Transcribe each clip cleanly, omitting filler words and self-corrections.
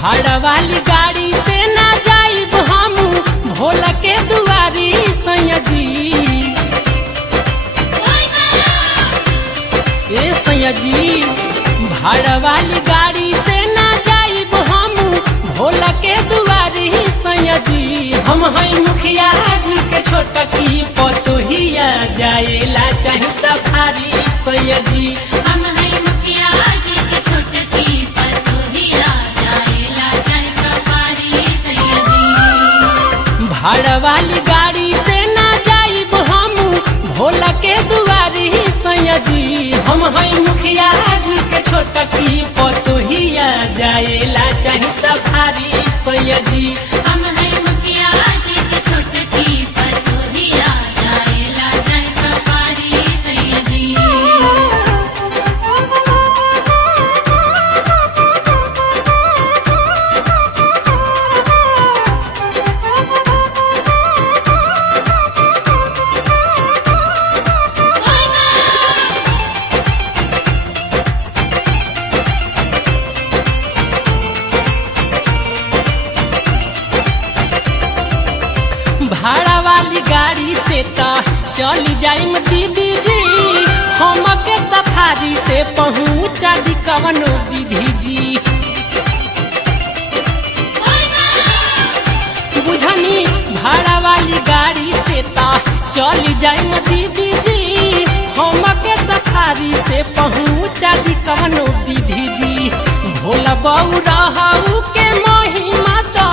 भाड़ा वाली गाड़ी से ना जाइब हम भोला के दुआरी सैया जी। ए सैया जी भाड़ा वाली गाड़ी से ना जाइब हम भोला के दुआरी सैया जी। हम हैं मुखिया जी के छोटा की पतोहिया जाएला चाहे सफारी सैया जी। हम हैं मुखिया जी के छोटा की पतोहिया जाएला चाहे सफारी सैया जी। भाड़ा वाली गाड़ी से ना जाइब हम भोला के दुआरी सैया जी। हम हैं मुखिया जी के छोटा की पतोहिया जाएला चाहे सफारी सैया जी। हम हैं मुखिया जी के छोटा की पतोहिया जाएला चाहे सफारी सैया जी। भाड़ा वाली गाड़ी से तो चली जाइम दीदी जी। हम के सफारी से पहुँचा दी कवनो विधि जी। बुझनी भाड़ा वाली गाड़ी से तो चली जाइम दीदी जी। हम के सफारी से पहुँचा दी कवनो विधि जी। भोला बऊ रहू के महिमा तो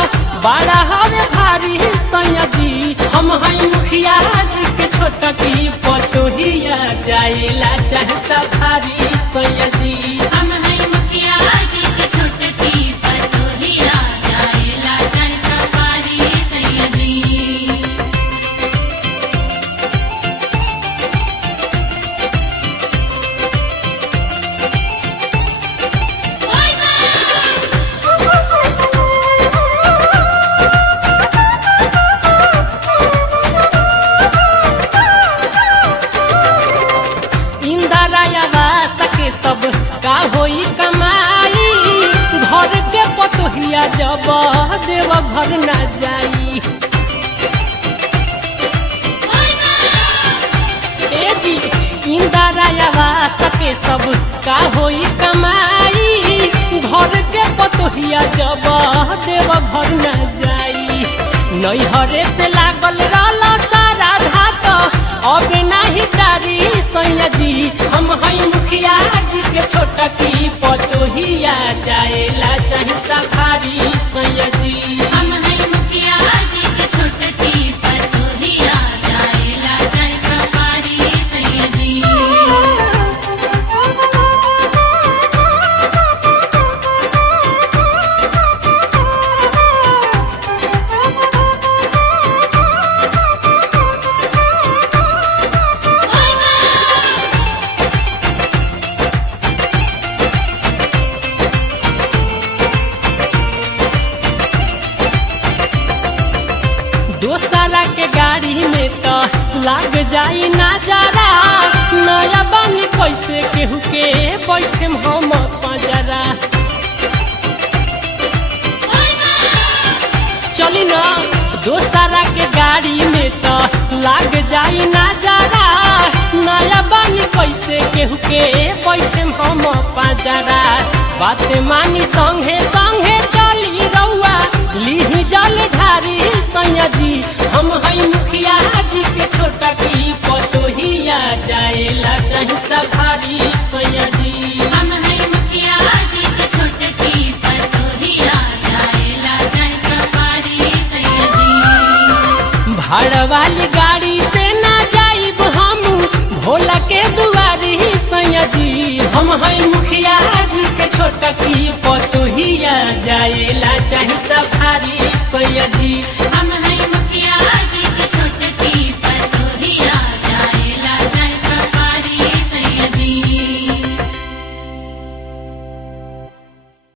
बड़ा हवे भारी सैया जी। हम हैं मुखिया जी के छोटा की पतोहिया जाएला चाहे सफारी सैया जी। हम हैं मुखिया जी के छोटा की पतोहिया जाएला चाहे सफारी सैया जी। सब का होई कमाई घर के पतोहिया जब देव घर न जाई। ए जी इंदिरावा के सब का होई कमाई घर के पतोहिया जब देव घर न जाई। नैहरे से लागल रहल सारा धात अब नहीं तारी सैया जी। हम हैं मुखिया जी के छोटा की पतोहिया जाएला चाहे सफारी सैया जी। हम हैं मुखिया जी के छोटा की पतोहिया जाएला चाहे सफारी सैया जी। दोसरा के गाड़ी में तो लाग जाई नजारा। नया बानी कैसे केहू के बैठे हम पंजरा। चली ना दोसरा के गाड़ी में तो लाग जाई नजारा। नया बानी कैसे केहू के बैठे हम पंजरा। बात मानी संगे संगे चली रउआ लीही जल ढारी सैया जी। हम हैं मुखिया जी के छोटा की पतोहिया जाएला चाहे सफारी सैया जी। हम हैं मुखिया जी के छोटा की पतोहिया जाएला चाहे सफारी सैया जी। भाड़ा वाली गाड़ी से ना जाइब हम भोला के दुआरी सैया जी। हम हैं मुखिया जी के छोटकी पतोहिया जाएला चाहे सफारी सैया